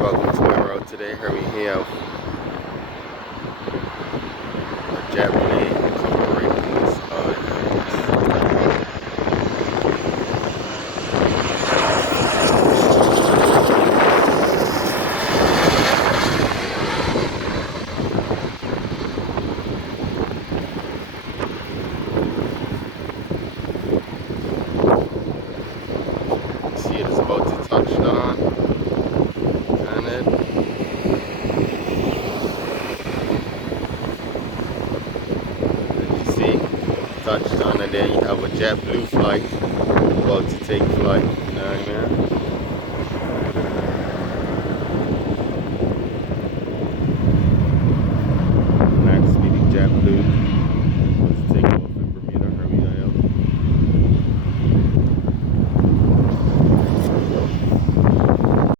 Welcome to my road today. Here we have a JetBlue coverings see it is about to touch down and as you see, touchdown, and then you have a JetBlue flight about to take flight. You know what I mean?